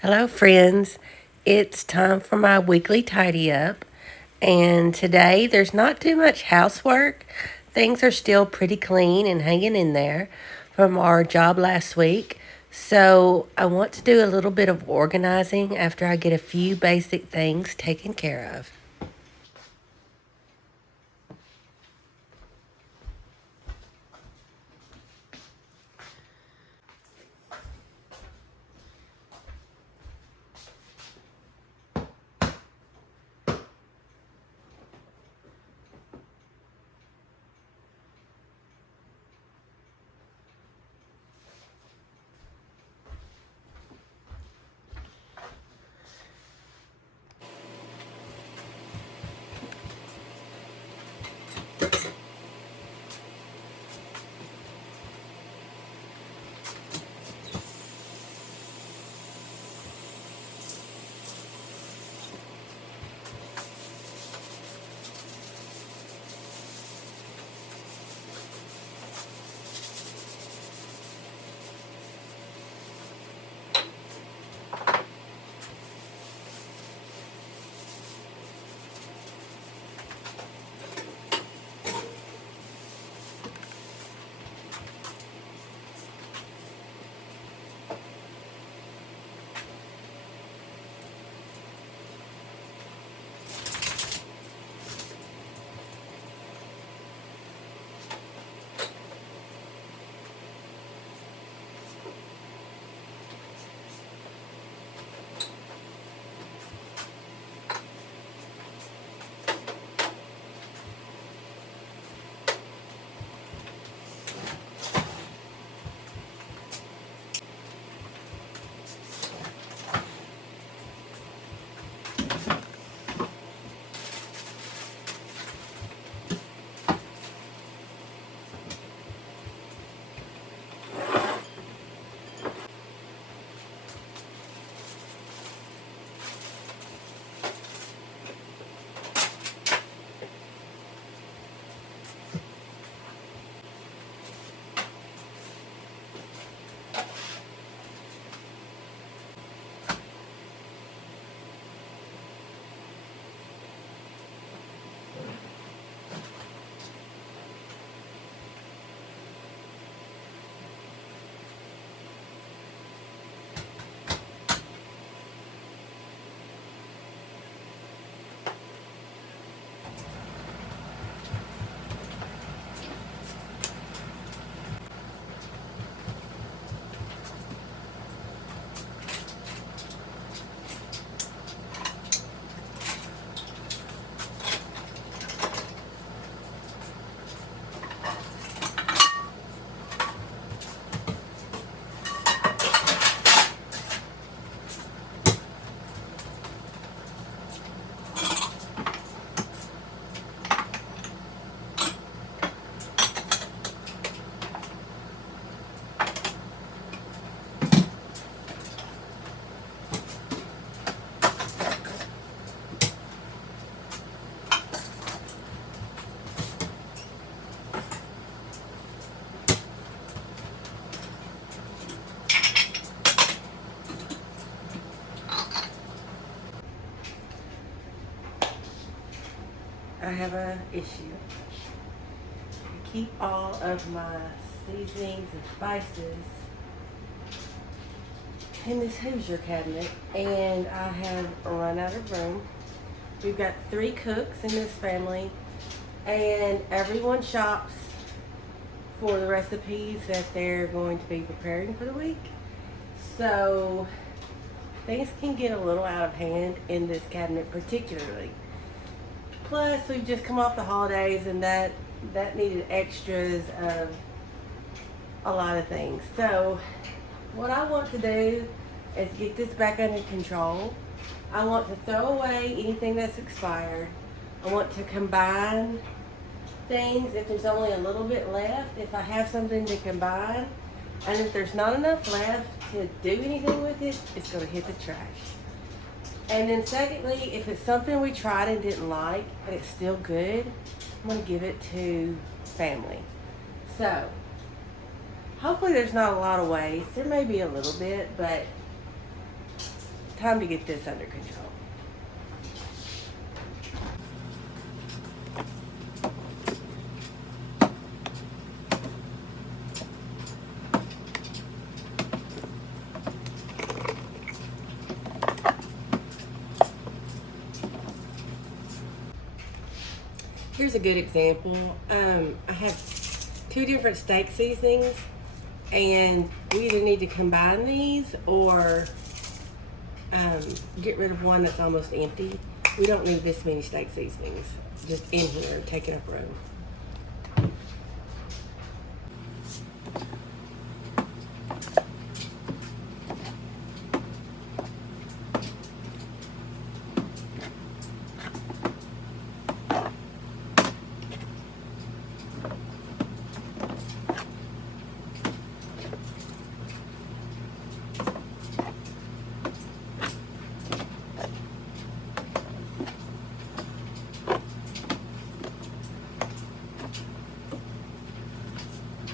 Hello, friends. It's time for my weekly tidy up. And today there's not too much housework. Things are still pretty clean and hanging in there from our job last week. So I want to do a little bit of organizing after I get a few basic things taken care of. I have an issue. I keep all of my seasonings and spices in this Hoosier cabinet, and I have run out of room. We've got 3 cooks in this family, and everyone shops for the recipes that they're going to be preparing for the week. So things can get a little out of hand in this cabinet particularly. Plus, we've just come off the holidays, and that needed extras of a lot of things. So what I want to do is get this back under control. I want to throw away anything that's expired. I want to combine things if there's only a little bit left, if I have something to combine. And if there's not enough left to do anything with it, it's going to hit the trash. And then secondly, if it's something we tried and didn't like, but it's still good, I'm going to give it to family. So hopefully there's not a lot of waste. There may be a little bit, but time to get this under control. Here's a good example. I have 2 different steak seasonings, and we either need to combine these or get rid of one that's almost empty. We don't need this many steak seasonings just in here taking up room.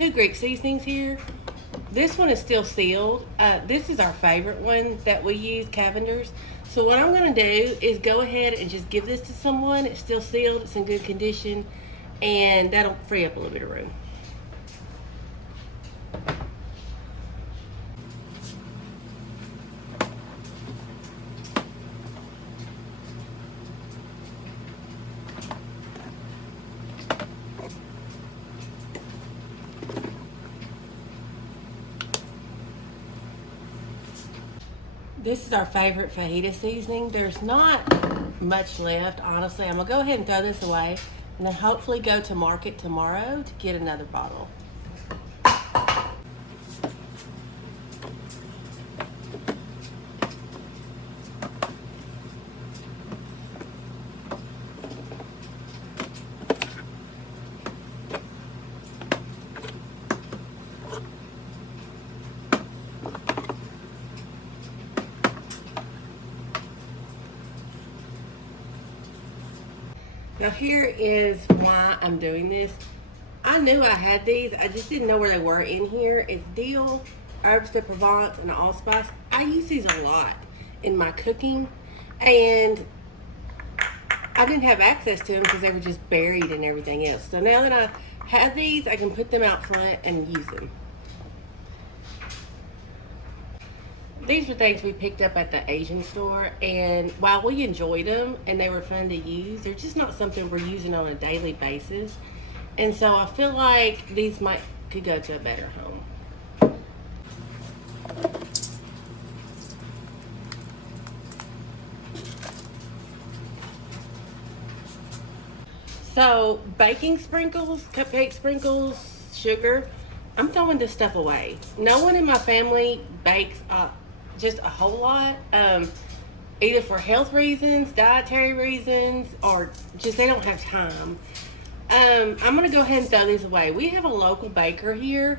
Two Greek seasonings here. This one is still sealed. This is our favorite one that we use, Cavender's. So what I'm going to do is go ahead and just give this to someone. It's still sealed, it's in good condition, and that'll free up a little bit of room. This is our favorite fajita seasoning. There's not much left, honestly. I'm gonna go ahead and throw this away and then hopefully go to market tomorrow to get another bottle. Now here is why I'm doing this. I knew I had these, I just didn't know where they were in here. It's dill, herbs de Provence, and allspice. I use these a lot in my cooking, and I didn't have access to them because they were just buried in everything else. So now that I have these, I can put them out front and use them. These were things we picked up at the Asian store, and while we enjoyed them and they were fun to use, they're just not something we're using on a daily basis. And so I feel like these could go to a better home. So baking sprinkles, cupcake sprinkles, sugar, I'm throwing this stuff away. No one in my family bakes just a whole lot, either for health reasons, dietary reasons, or just they don't have time. I'm gonna go ahead and throw these away. We have a local baker here,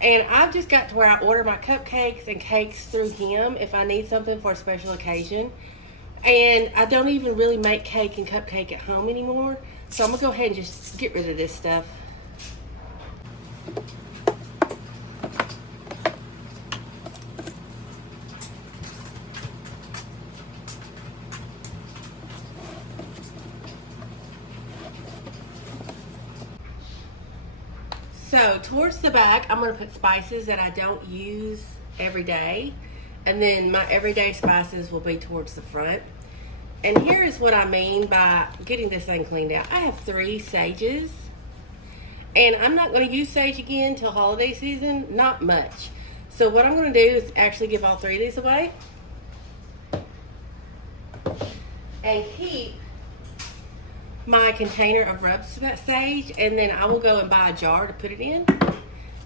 and I've just got to where I order my cupcakes and cakes through him if I need something for a special occasion. And I don't even really make cake and cupcake at home anymore, so I'm gonna go ahead and just get rid of this stuff. So towards the back, I'm going to put spices that I don't use every day. And then my everyday spices will be towards the front. And here is what I mean by getting this thing cleaned out. I have 3 sages. And I'm not going to use sage again till holiday season. Not much. So what I'm going to do is actually give all 3 of these away. And keep my container of rub sage, and then I will go and buy a jar to put it in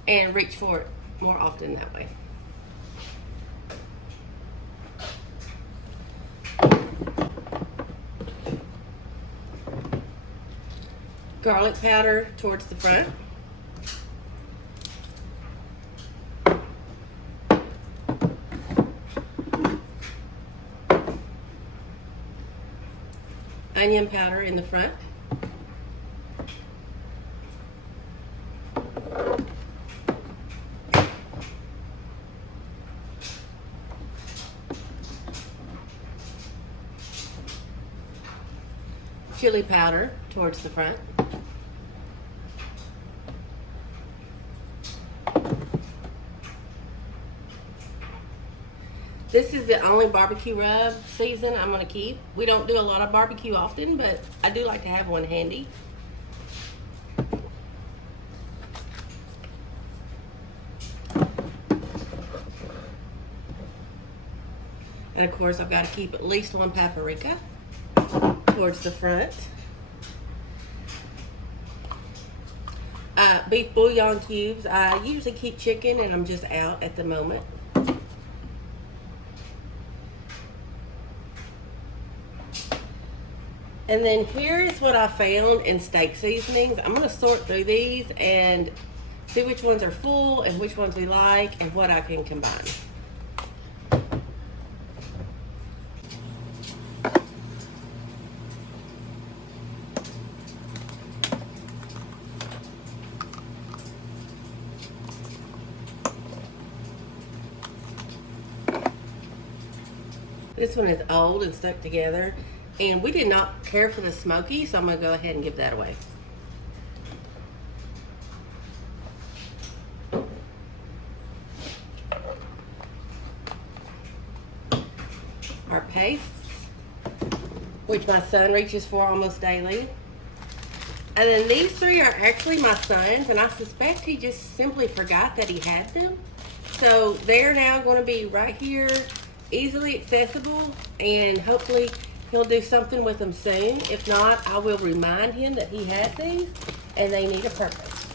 and reach for it more often that way. Garlic powder towards the front. Onion powder in the front. chili powder towards the front. This is the only barbecue rub season I'm gonna keep. We don't do a lot of barbecue often, but I do like to have one handy. And of course, I've got to keep at least one paprika towards the front. Beef bouillon cubes. I usually keep chicken, and I'm just out at the moment. And then here's what I found in steak seasonings. I'm going to sort through these and see which ones are full and which ones we like and what I can combine. This one is old and stuck together, and we did not care for the smoky, so I'm going to go ahead and give that away. Our pastes, which my son reaches for almost daily. And then these three are actually my son's, and I suspect he just simply forgot that he had them. So they're now going to be right here, easily accessible, and hopefully he'll do something with them soon. If not, I will remind him that he has these and they need a purpose.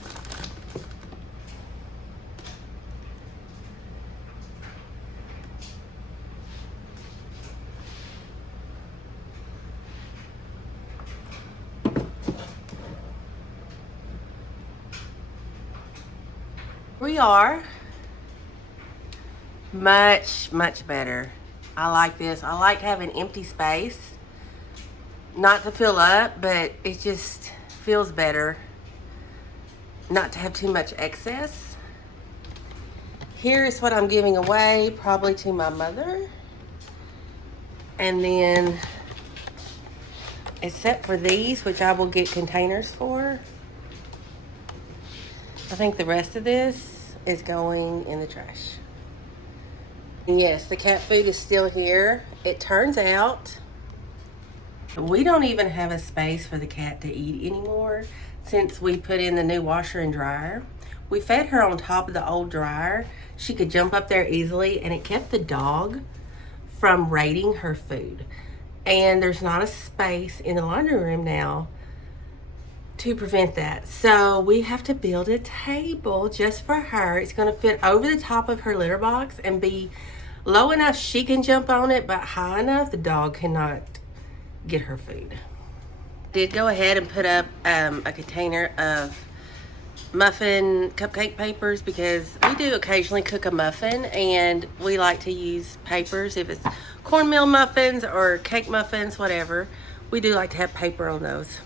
We are much better. I like this. I like having empty space, not to fill up, but it just feels better not to have too much excess. Here is what I'm giving away, probably to my mother. And then, except for these, which I will get containers for, I think the rest of this is going in the trash. Yes, the cat food is still here. It turns out we don't even have a space for the cat to eat anymore since we put in the new washer and dryer. We fed her on top of the old dryer. She could jump up there easily, and it kept the dog from raiding her food. And there's not a space in the laundry room now to prevent that. So we have to build a table just for her. It's going to fit over the top of her litter box and be low enough she can jump on it, but high enough the dog cannot get her food. Did go ahead and put up a container of muffin cupcake papers because we do occasionally cook a muffin, and we like to use papers if it's cornmeal muffins or cake muffins, whatever. We do like to have paper on those.